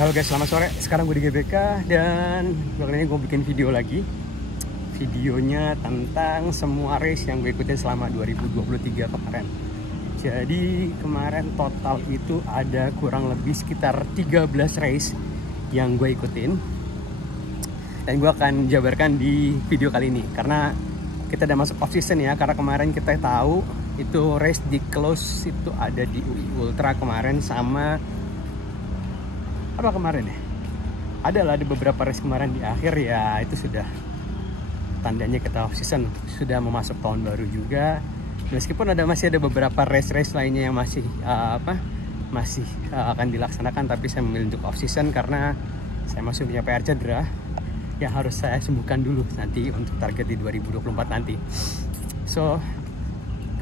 Halo guys, selamat sore. Sekarang gue di GBK dan kali ini gue bikin video lagi. Videonya tentang semua race yang gue ikutin selama 2023 kemarin. Jadi kemarin total itu ada kurang lebih sekitar 13 race yang gue ikutin. Dan gue akan jabarkan di video kali ini karena kita udah masuk off season ya. Karena kemarin kita tahu itu race di close itu ada di UI Ultra kemarin sama apa kemarin ya? Ada beberapa race kemarin di akhir ya, itu sudah tandanya kita off season, sudah memasuk tahun baru juga. Meskipun masih ada beberapa race lainnya yang masih akan dilaksanakan, tapi saya memilih untuk off season karena saya masih punya PR cedera yang harus saya sembuhkan dulu nanti untuk target di 2024 nanti. So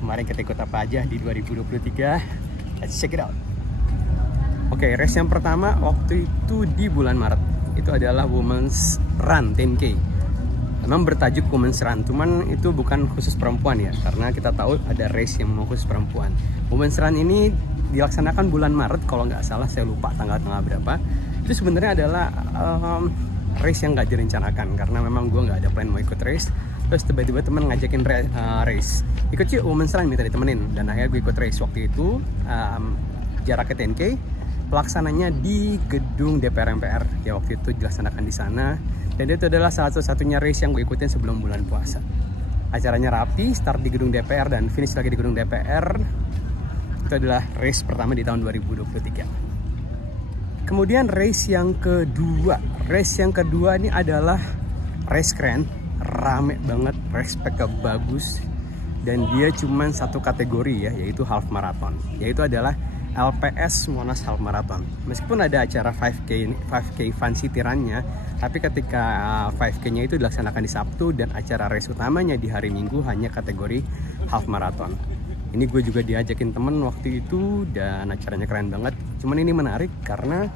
kemarin kita ikut apa aja di 2023? Let's check it out. Oke, race yang pertama waktu itu di bulan Maret. Itu adalah Women's Run 10K. Memang bertajuk Women's Run, cuman itu bukan khusus perempuan ya, karena kita tahu ada race yang memang khusus perempuan. Women's Run ini dilaksanakan bulan Maret, kalau nggak salah, saya lupa tanggal-tanggal berapa. Itu sebenarnya adalah race yang nggak direncanakan, karena memang gue nggak ada plan mau ikut race. Terus tiba-tiba temen ngajakin race, ikut yuk Women's Run, minta ditemenin. Dan akhirnya gue ikut race waktu itu, jaraknya 10K. Pelaksananya di gedung DPR MPR ya, waktu itu dilaksanakan di sana, dan itu adalah salah satunya race yang gue ikutin sebelum bulan puasa. Acaranya rapi, start di gedung DPR dan finish lagi di gedung DPR. Itu adalah race pertama di tahun 2023. Kemudian race yang kedua ini adalah race keren, rame banget, respect bagus, dan dia cuman satu kategori ya, yaitu half marathon, yaitu adalah LPS Monas Half Marathon. Meskipun ada acara 5K Fun City Run-nya, tapi ketika 5K-nya itu dilaksanakan di Sabtu dan acara race utamanya di hari Minggu hanya kategori half marathon. Ini gue juga diajakin temen waktu itu dan acaranya keren banget. Cuman ini menarik karena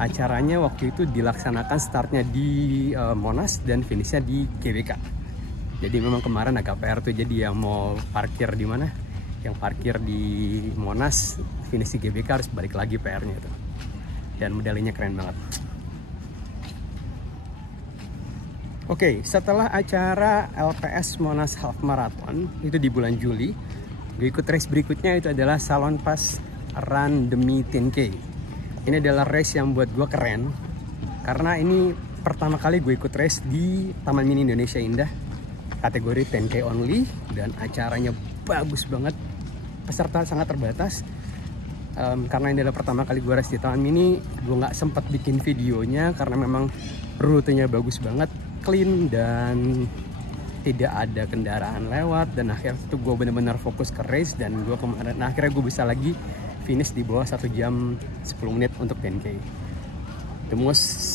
acaranya waktu itu dilaksanakan startnya di Monas dan finishnya di GBK. Jadi memang kemarin agak PR tuh, jadi yang mau parkir di mana? Yang parkir di Monas finish di GBK harus balik lagi PR-nya itu. Dan medalinya keren banget. Oke, setelah acara LPS Monas Half Marathon itu di bulan Juli, gue ikut race berikutnya itu adalah Salonpas Run Demi 10K. Ini adalah race yang buat gue keren karena ini pertama kali gue ikut race di Taman Mini Indonesia Indah kategori 10K only, dan acaranya bagus banget. Peserta sangat terbatas. Karena ini adalah pertama kali gue race di Taman Mini, gue nggak sempat bikin videonya karena memang rutenya bagus banget, clean dan tidak ada kendaraan lewat. Dan akhirnya itu gue benar-benar fokus ke race, dan gue kemarin akhirnya gue bisa lagi finish di bawah 1 jam 10 menit untuk 10K. The most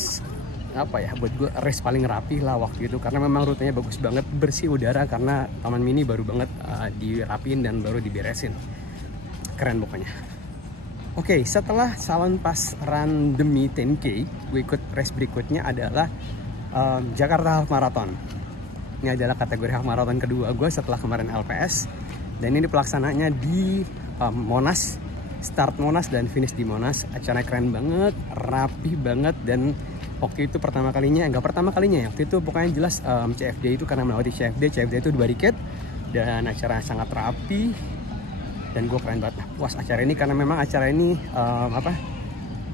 buat gue race paling rapi lah waktu itu, karena memang rutenya bagus banget, bersih udara karena Taman Mini baru banget dirapiin dan baru diberesin. Keren pokoknya. Oke, setelah Salonpas Run Demi 10K, gue ikut race berikutnya adalah Jakarta Half Marathon. Ini adalah kategori half marathon kedua gue setelah kemarin LPS, dan ini pelaksananya di Monas, start Monas dan finish di Monas. Acaranya keren banget, rapi banget, dan waktu itu waktu itu pokoknya jelas CFD itu karena melewati CFD itu 2 decade, dan acara sangat rapi, dan gue keren banget puas acara ini karena memang acara ini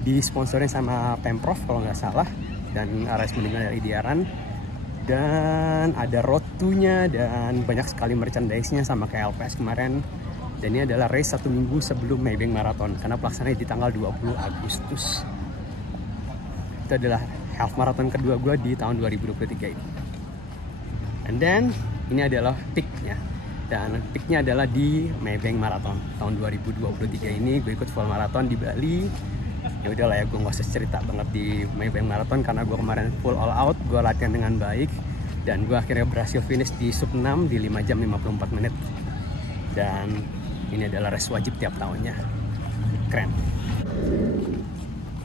disponsorin sama Pemprov kalau nggak salah, dan race mendingan dari Diaran, dan ada road to-nya dan banyak sekali merchandise-nya sama kayak LPS kemarin. Dan ini adalah race 1 minggu sebelum Maybank Marathon karena pelaksananya di tanggal 20 Agustus. Itu adalah half marathon kedua gue di tahun 2023 ini. And then ini adalah peak-nya. Dan peak-nya adalah di Maybank Marathon tahun 2023 ini. Gue ikut full marathon di Bali. Ya udahlah ya, gue nggak usah cerita banget di Maybank Marathon karena gue kemarin full all out, gue latihan dengan baik, dan gue akhirnya berhasil finish di sub 6 di 5 jam 54 menit. Dan ini adalah race wajib tiap tahunnya. Keren.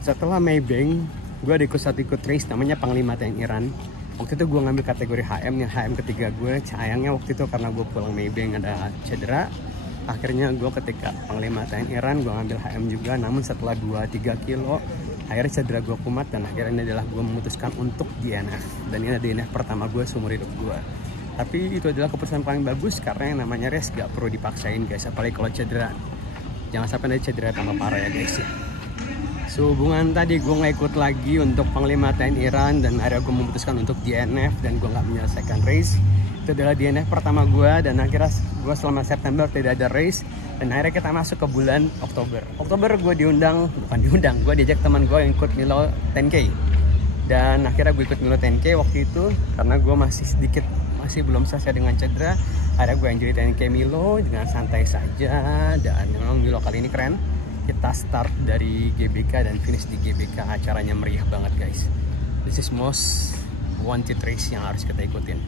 Setelah Maybank, gue ada ikut race namanya Panglima TNI Run. Waktu itu gue ngambil kategori HM, yang HM ketiga gue. Sayangnya waktu itu karena gue pulang Maybank ada cedera, akhirnya gue ketika Panglima TNI Run gue ngambil HM juga. Namun setelah 2-3 kilo Akhirnya cedera gue kumat dan akhirnya ini adalah gue memutuskan untuk DNF. Dan ini adalah DNF pertama gue seumur hidup gue. Tapi itu adalah keputusan paling bagus karena yang namanya race gak perlu dipaksain guys, apalagi kalau cedera. Jangan sampai nanti cedera tambah parah ya guys ya. Sehubungan tadi gue nggak ikut lagi untuk Panglima TNI Iran dan akhirnya gue memutuskan untuk DNF dan gue nggak menyelesaikan race. Itu adalah DNF pertama gue dan akhirnya gue selama September tidak ada race dan akhirnya kita masuk ke bulan Oktober. Oktober gue gue diajak teman gue yang ikut Milo 10K dan akhirnya gue ikut Milo 10K waktu itu karena gue masih belum selesai dengan cedera. Akhirnya gue enjoy 10K Milo dengan santai saja dan memang Milo kali ini keren. Kita start dari GBK dan finish di GBK, acaranya meriah banget guys. This is most wanted race yang harus kita ikutin.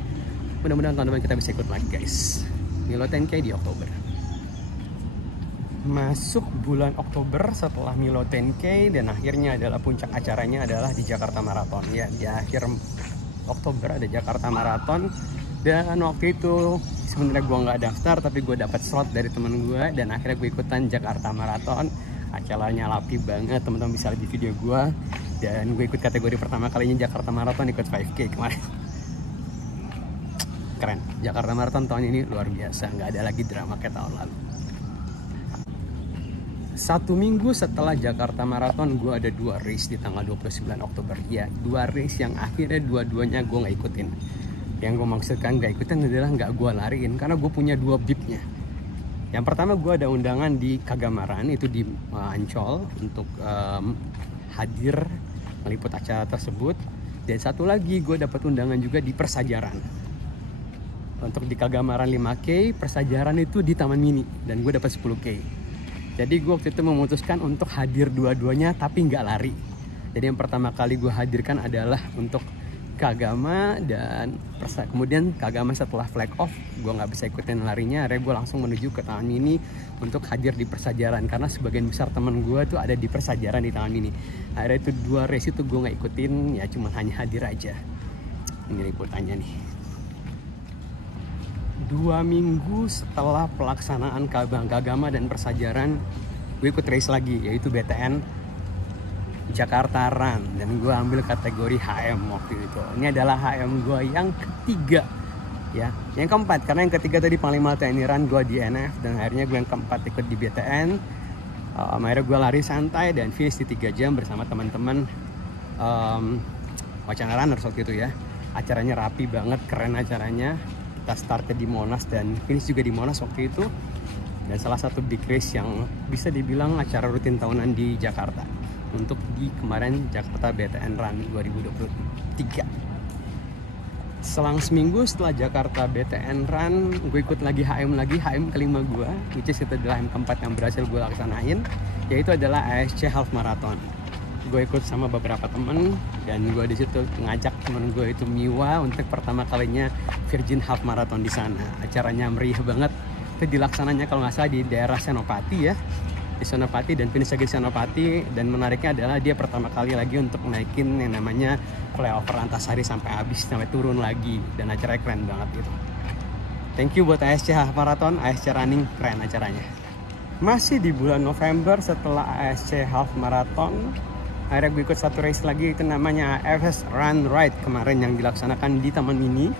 Mudah-mudahan teman-teman kita bisa ikut lagi guys. Milo 10K di Oktober. Masuk bulan Oktober setelah Milo 10K dan akhirnya adalah puncak acaranya adalah di Jakarta Marathon. Ya, di akhir Oktober ada Jakarta Marathon dan waktu itu sebenarnya gue nggak daftar tapi gue dapat slot dari temen gue dan akhirnya gue ikutan Jakarta Marathon. Acaranya rapi banget, teman-teman bisa lihat di video gue dan gue ikut kategori pertama kalinya Jakarta Marathon, ikut 5K kemarin. Keren, Jakarta Marathon tahun ini luar biasa, nggak ada lagi drama kayak tahun lalu. 1 minggu setelah Jakarta Marathon gue ada 2 race di tanggal 29 Oktober. Ya, 2 race yang akhirnya dua-duanya gue nggak ikutin. Yang gue maksudkan gak ikutin adalah nggak gue lariin karena gue punya 2 bibnya. Yang pertama gue ada undangan di Kagamaran itu di Ancol untuk hadir meliput acara tersebut. Dan satu lagi gue dapat undangan juga di Persajaran. Untuk di Kagamaran 5K, Persajaran itu di Taman Mini dan gue dapat 10K. Jadi gue waktu itu memutuskan untuk hadir dua-duanya tapi nggak lari. Jadi yang pertama kali gue hadirkan adalah untuk Kagama dan kemudian Kagama setelah flag off gue nggak bisa ikutin larinya, akhirnya gue langsung menuju ke Taman Mini untuk hadir di Persajaran karena sebagian besar temen gue tuh ada di Persajaran di Taman Mini. Akhirnya itu 2 race itu gue nggak ikutin, ya cuma hanya hadir aja. Ini liputannya nih. 2 minggu setelah pelaksanaan Kagama dan Persajaran gue ikut race lagi yaitu BTN Jakarta Run dan gue ambil kategori HM waktu itu. Ini adalah HM gue yang ketiga ya, yang keempat karena yang ketiga tadi Panglima TNI Run gue di NF dan akhirnya gue yang keempat ikut di BTN. Akhirnya gue lari santai dan finish di 3 jam bersama teman-teman Wacana Runners waktu itu ya. Acaranya rapi banget, keren acaranya. Kita startnya di Monas dan finish juga di Monas waktu itu. Dan salah satu big race yang bisa dibilang acara rutin tahunan di Jakarta untuk di kemarin Jakarta BTN Run 2023. Selang seminggu setelah Jakarta BTN Run, gue ikut lagi HM kelima gue, which is itu adalah HM keempat yang berhasil gue laksanain, yaitu adalah ASC Half Marathon. Gue ikut sama beberapa temen dan gue di situ ngajak temen gue itu Miwa untuk pertama kalinya Virgin Half Marathon di sana. Acaranya meriah banget. Itu dilaksananya kalau nggak salah di daerah Senopati ya, di Senopati dan finish lagi di Senopati. Dan menariknya adalah dia pertama kali lagi untuk naikin yang namanya flyover Antasari sampai habis, sampai turun lagi, dan acaranya keren banget gitu. Thank you buat ASC Half Marathon, ASC Running, keren acaranya. Masih di bulan November setelah ASC Half Marathon, akhirnya gue ikut satu race lagi, itu namanya AFS Run Ride kemarin yang dilaksanakan di Taman Mini.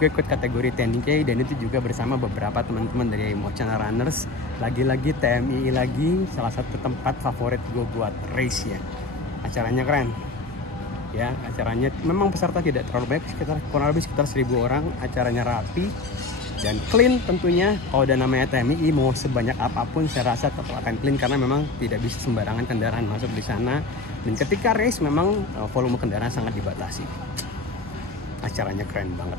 Gue ikut kategori 10K dan itu juga bersama beberapa teman-teman dari Wacana Runners. Lagi-lagi TMI lagi, salah satu tempat favorit gue buat race ya. Acaranya keren ya, acaranya memang peserta tidak terlalu banyak, kurang lebih sekitar 1000 orang. Acaranya rapi dan clean tentunya. Kalau udah namanya TMI mau sebanyak apapun saya rasa tetap akan clean karena memang tidak bisa sembarangan kendaraan masuk di sana. Dan ketika race memang volume kendaraan sangat dibatasi. Acaranya keren banget.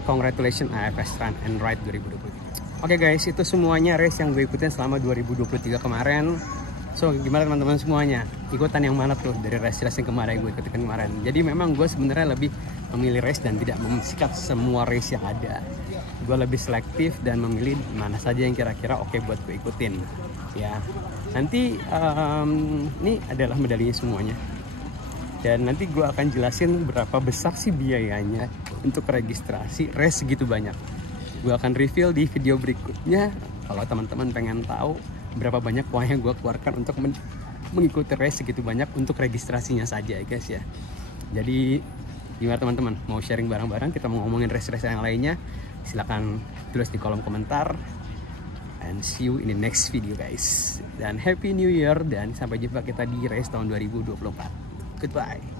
Congratulations AFS Run and Ride 2023. Oke guys, itu semuanya race yang gue ikutin selama 2023 kemarin. So gimana teman-teman semuanya? Ikutan yang mana tuh dari race-race yang kemarin gue ikutin kemarin? Jadi memang gue sebenarnya lebih memilih race dan tidak mensikat semua race yang ada. Gue lebih selektif dan memilih mana saja yang kira-kira oke buat gue ikutin. Ya, nanti ini adalah medalinya semuanya. Dan nanti gue akan jelasin berapa besar sih biayanya untuk registrasi race segitu banyak. Gue akan reveal di video berikutnya kalau teman-teman pengen tahu berapa banyak uang yang gue keluarkan untuk mengikuti race segitu banyak untuk registrasinya saja ya guys ya. Jadi gimana teman-teman, mau sharing bareng-bareng, kita mau ngomongin race-race yang lainnya, silahkan tulis di kolom komentar. And see you in the next video guys. Dan Happy New Year, dan sampai jumpa kita di race tahun 2024. Goodbye.